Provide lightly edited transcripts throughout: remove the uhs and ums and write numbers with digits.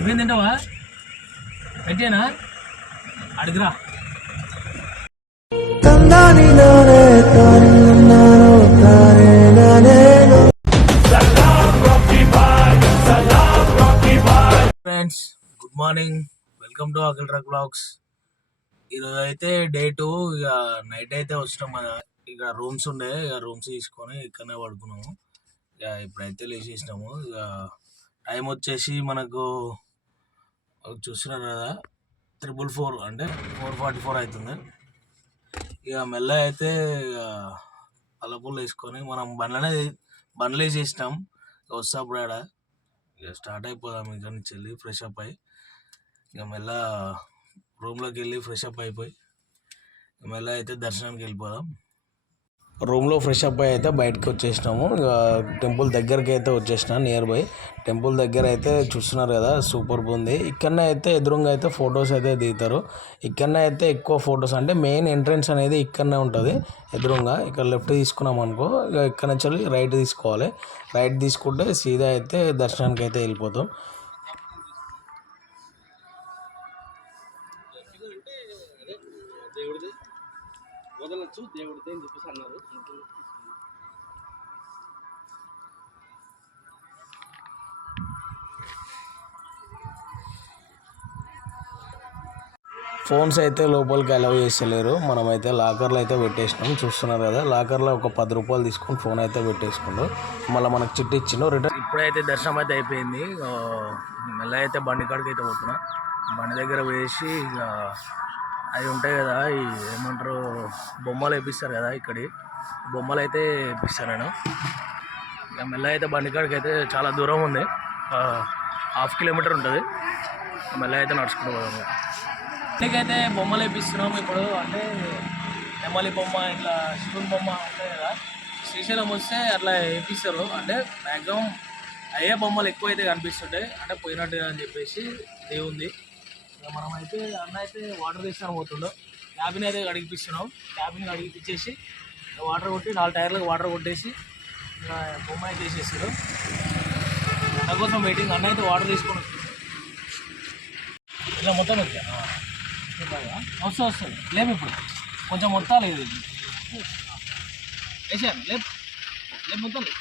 నువ్వేం తింటావా? పెట్టేనా అడుగురా. Friends, good morning. Welcome to Akhil truck blogs. ఈరోజు అయితే డే 2. ఇక నైట్ అయితే వచ్చినాం కదా. ఇక రూమ్స్ ఉండే, ఇక రూమ్స్ తీసుకొని ఇక్కడనే పడుకున్నాము. ఇక ఇప్పుడైతే లేచేసినాము. ఇక టైం వచ్చేసి మనకు చూస్తున్నారు కదా, 444 అంటే 4:44 అవుతుంది. ఇక మెల్ల అయితే ఇక పల్లపుల్లు వేసుకొని మనం బండ్లు వేసేసినాం. వస్తాప్పుడు ఆడ ఇక స్టార్ట్ అయిపోదాం. ఇక్కడ నుంచి వెళ్ళి ఫ్రెష్ అప్ అయ్యి ఇక మెల్ల రూమ్లోకి వెళ్ళి ఫ్రెష్ అప్ అయిపోయి మెల్ల అయితే దర్శనానికి వెళ్ళిపోదాం. రూమ్లో ఫ్రెష్ అప్ అయ్యి అయితే బయటకు వచ్చేసినాము. ఇక టెంపుల్ దగ్గరికి అయితే వచ్చేసిన, నియర్ బై టెంపుల్ దగ్గర అయితే చూస్తున్నారు కదా, సూపర్ ఉంది. ఇక్కడనే అయితే ఎదురుగా అయితే ఫొటోస్ అయితే దిగుతారు. ఇక్కడనే అయితే ఎక్కువ ఫొటోస్, అంటే మెయిన్ ఎంట్రన్స్ అనేది ఇక్కడనే ఉంటుంది ఎదురుగా. ఇక్కడ లెఫ్ట్ తీసుకున్నాం అనుకో, ఇక ఇక్కడ నుంచి వెళ్ళి రైట్ తీసుకోవాలి. రైట్ తీసుకుంటే సీదా అయితే దర్శనానికి అయితే వెళ్ళిపోతాం. దేవుడిది వదలొచ్చు, దేవుడిది అని చెప్పేసి అన్నారు. ఫోన్స్ అయితే లోపలికి అలౌ చేస్తలేరు. మనమైతే లాకర్లో అయితే పెట్టేసినాం. చూస్తున్నారు కదా, లాకర్లో ఒక 10 రూపాయలు తీసుకొని ఫోన్ అయితే పెట్టేసుకుండు. మళ్ళీ మనకు చిట్టి ఇచ్చిండు రిటర్న్. ఇప్పుడైతే దర్శనం అయితే అయిపోయింది. మళ్ళీ అయితే బండి కాడికి అయితే పోతున్నా. బండి దగ్గర వేసి ఇక అవి ఉంటాయి కదా, ఈ ఏమంటారు, బొమ్మలు వేపిస్తారు కదా, ఇక్కడి బొమ్మలు అయితే వేపిస్తాను నేను. ఇక మెల్ల అయితే బండి కాడికి అయితే చాలా దూరం ఉంది, 1/2 కిలోమీటర్ ఉంటుంది. మెల్ల అయితే నడుచుకుంటూ పోదాము. ఇంటికైతే బొమ్మలు వేపిస్తున్నాము ఇప్పుడు. అంటే నెమలి బొమ్మ, ఇట్లా శివుని బొమ్మ ఉంటాయి కదా, శ్రీశైలం వస్తే అట్లా వేపిస్తారు. అంటే మ్యాక్సిమం అయ్యే బొమ్మలు ఎక్కువ అయితే కనిపిస్తుంటాయి, అంటే పోయినట్టుగా అని చెప్పేసి దేవుంది. ఇక మనమైతే అన్న అయితే వాటర్ తీస్తాను పోతుండో, క్యాబిన్ అయితే అడిగిపిస్తున్నాం. క్యాబిన్ అడిగిపించేసి వాటర్ కొట్టి 4 టైర్లకు వాటర్ కొట్టేసి ఇక బొమ్మ అయితే వేసేసాడు. అన్న కోసం వెయిటింగ్. అన్న అయితే వాటర్ తీసుకొని వస్తుంది. ఇలా మొత్తం వచ్చా వస్తుంది లేపు. ఇప్పుడు కొంచెం మొత్తాలు ఇది వేసాను. లేపు మొత్తం లేదు.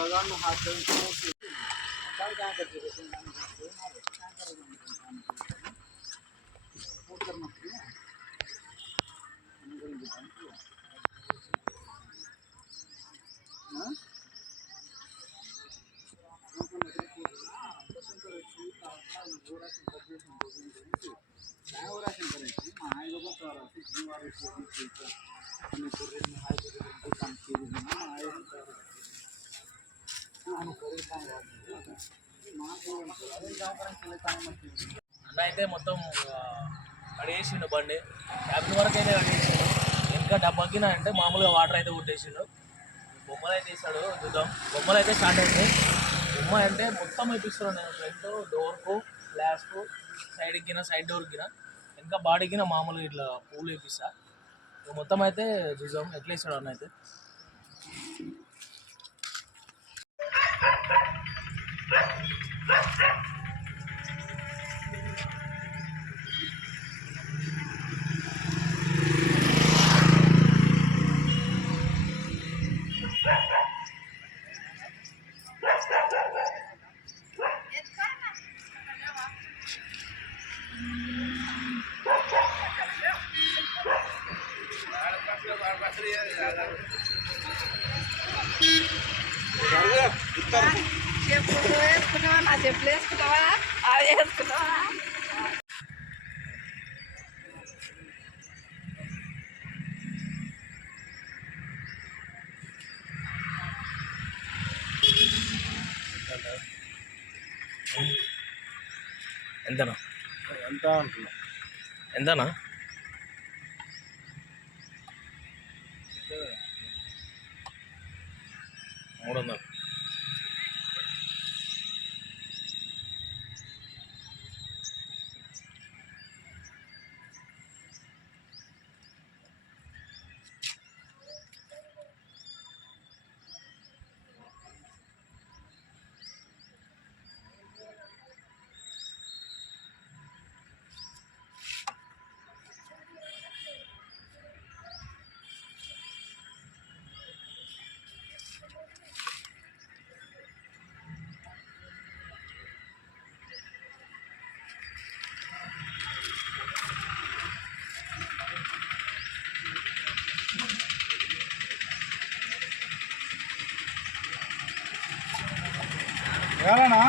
लगाना हाथ అన్న అయితే మొత్తం కడిగేసిండు బండి. క్యాబిన్ వరకు అయితే కడిగేసిండు. ఇంకా డబ్బాకిన అంటే మామూలుగా వాటర్ అయితే కొట్టేసిండు. బొమ్మలు అయితే వేసాడు. చూద్దాం. బొమ్మలు అయితే స్టార్ట్ అయింది. బొమ్మ అంటే మొత్తం వేపిస్తున్నాను నేను. ఫ్రంట్ డోర్కు, గ్లాస్కు, సైడ్ డోర్కిన, ఇంకా బాడీకిన మామూలుగా ఇట్లా పూలు వేపిస్తా. మొత్తం అయితే చూద్దాం ఎట్లా వేసాడు అన్న అయితే. చెప్పులు వేసుకున్నావా? నా చెప్పులు వేసుకున్నావా? అవి వేసుకున్నావా? ఎంతనా? ఎంత అంటున్నా? ఎంతనా? 300. చాలానా?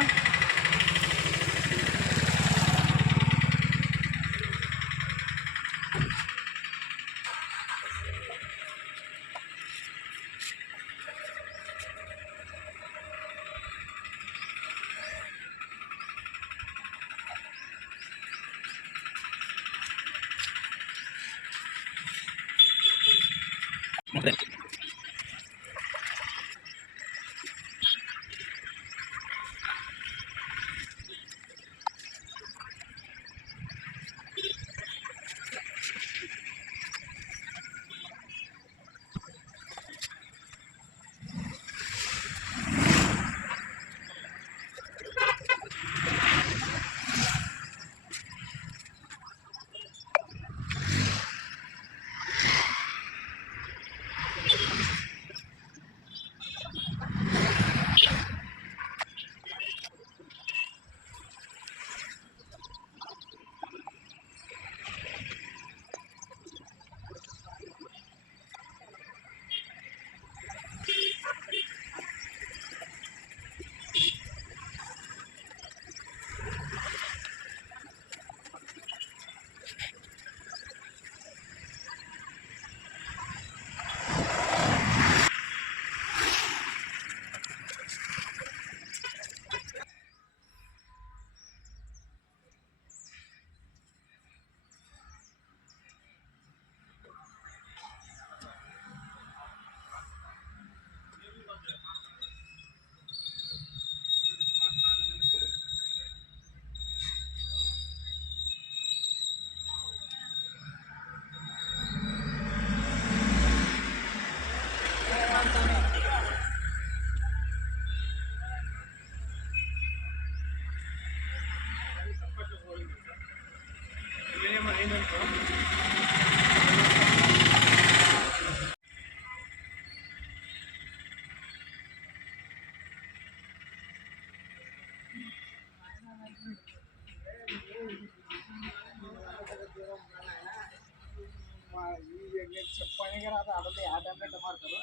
చెప్పాను కదా అదే ఆ టైంలో మారుతారు.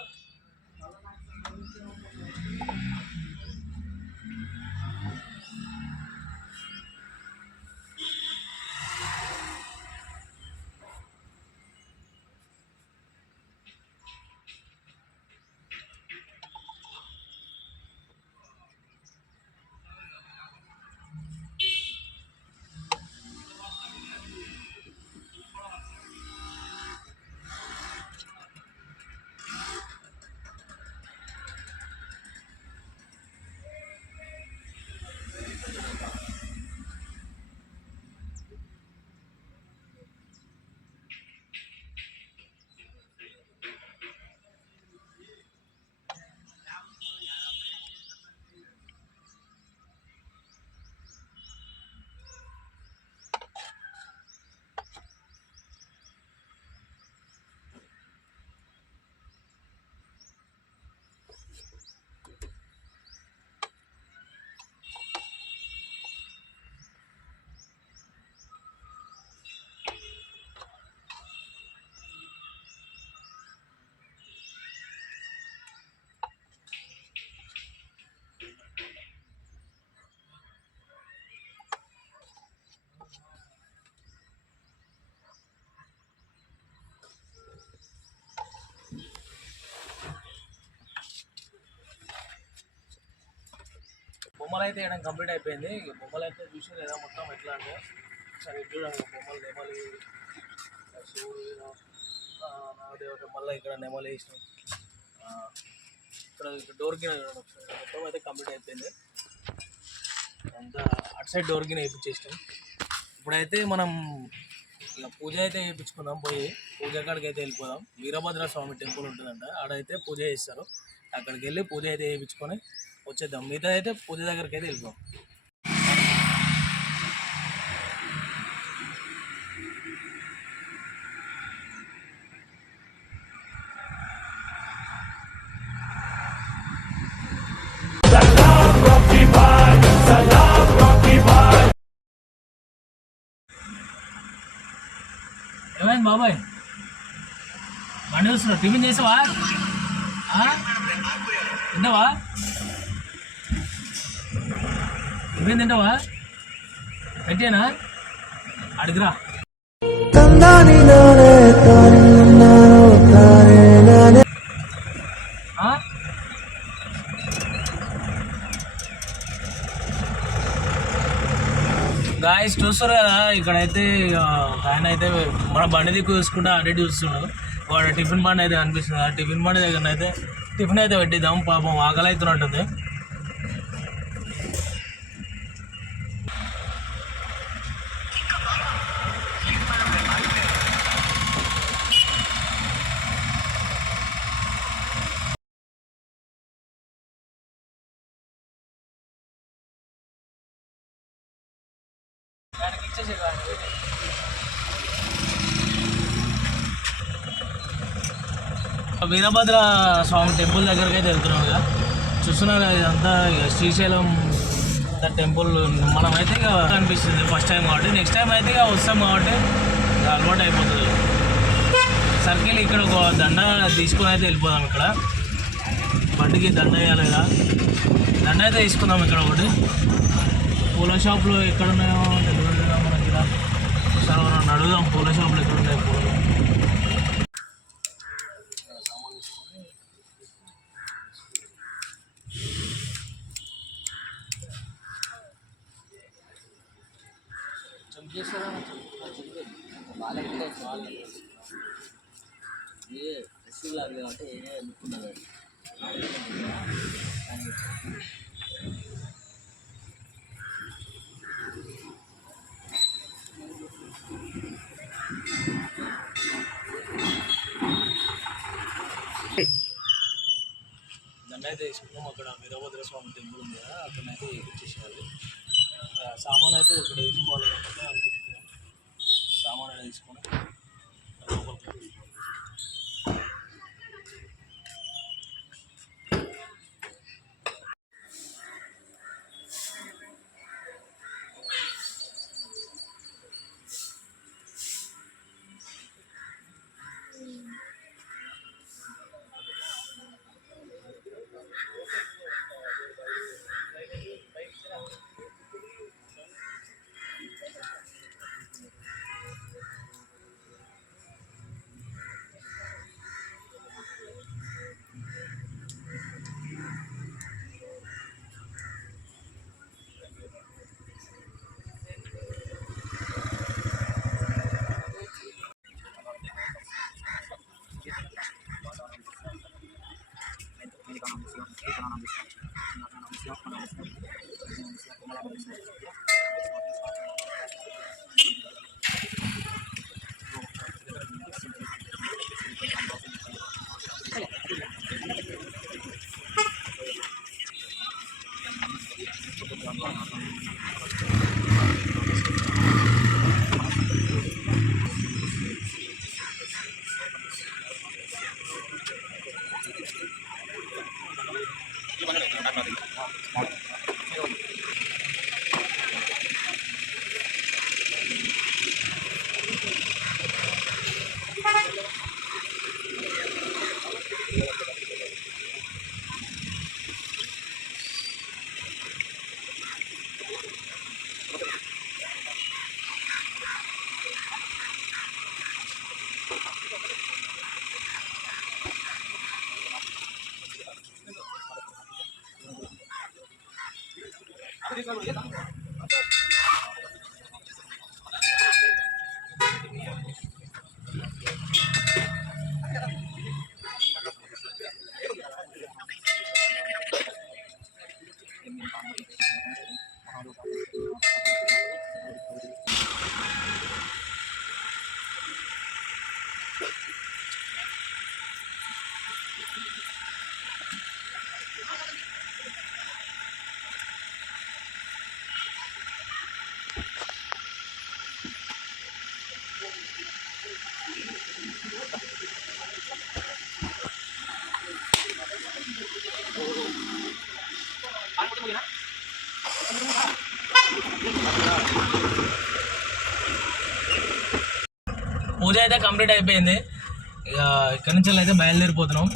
బొమ్మలు అయితే వేయడం కంప్లీట్ అయిపోయింది. ఇక బొమ్మలు అయితే చూసి లేదా మొత్తం ఎట్లా అంటే సరే చూడండి, బొమ్మలు నెమలి శివుడు నాగదేవత, మళ్ళీ ఇక్కడ నెమలి వేసినాం. ఇక్కడ డోర్కి మొత్తం అయితే కంప్లీట్ అయిపోయింది. అంతా అటు సైడ్ డోర్కి వేయించేసినాం. ఇప్పుడైతే మనం ఇలా పూజ అయితే వేయించుకుందాం. పోయి పూజ కాడికి అయితే వెళ్ళిపోదాం. వీరభద్ర స్వామి టెంపుల్ ఉంటుందంట, ఆడైతే పూజ చేస్తారు. అక్కడికి వెళ్ళి పూజ అయితే వేయించుకొని వచ్చేద్దాం. మిగతా అయితే పూజ దగ్గరికి అయితే వెళ్ళిపోదాం. ఏమైంది బాబాయ్, బండి చూస్తున్నావు? టిఫిన్ చేసావా? తిన్నావా? నువ్వేం తింటావా పెట్టేనా అడిగిరా గాయస్ చూస్తారు కదా ఇక్కడైతే ఆయన అయితే మన బండి దిక్కు చూసుకుంటే అడే చూస్తున్నాడు వాడు టిఫిన్ బండి అయితే అనిపిస్తుంది ఆ టిఫిన్ బండి దగ్గర అయితే టిఫిన్ అయితే పెట్టిద్దాం పాపం ఆకలి అవుతున్నట్టుంది వీరభద్ర స్వామి టెంపుల్ దగ్గరికి అయితే వెళ్తున్నాం ఇక చూస్తున్నారు ఇదంతా శ్రీశైలం టెంపుల్ మనమైతే ఇక అనిపిస్తుంది ఫస్ట్ టైం కాబట్టి నెక్స్ట్ టైం అయితే ఇక వస్తాం కాబట్టి అలవాటు అయిపోతుంది సర్కిల్ ఇక్కడ ఒక దండ తీసుకొని అయితే వెళ్ళిపోదాం ఇక్కడ బండికి దండ వేయాలి కదా దండ అయితే తీసుకుందాం ఇక్కడ ఒకటి పూల షాపులు ఎక్కడ ఉన్నాయో తెలియదు కదా మనకి ఇక్కడ ఒకసారి మనం అడుగుదాం పూల షాపులు ఎక్కడ ఉన్నాయి పూలు దండ అయితే తీసుకున్నాం అక్కడ వీరభద్ర స్వామి టెంపుల్ ఉంది కదా అక్కడనైతే ఇచ్చేసేయాలి సామాన్ అయితే ఇక్కడ తీసుకోవాలి అనుకుంటున్నాం సామాన్ అనేది తీసుకొని పూజ అయితే కంప్లీట్ అయిపోయింది. ఇక ఇక్కడి నుంచి అయితే బయలుదేరిపోతున్నాం.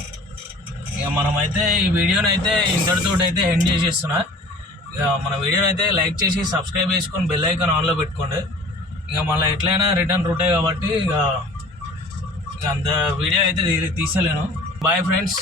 ఇక మనమైతే ఈ వీడియోని అయితే ఇంతటితో అయితే ఎండ్ చేసేస్తున్నా. ఇక మన వీడియోని అయితే లైక్ చేసి సబ్స్క్రైబ్ చేసుకొని బెల్ ఐకాన్ ఆన్లో పెట్టుకోండి. ఇక మళ్ళీ ఎట్లయినా రిటర్న్ రూటే కాబట్టి ఇక అంత వీడియో అయితే తీసలేను. Bye friends.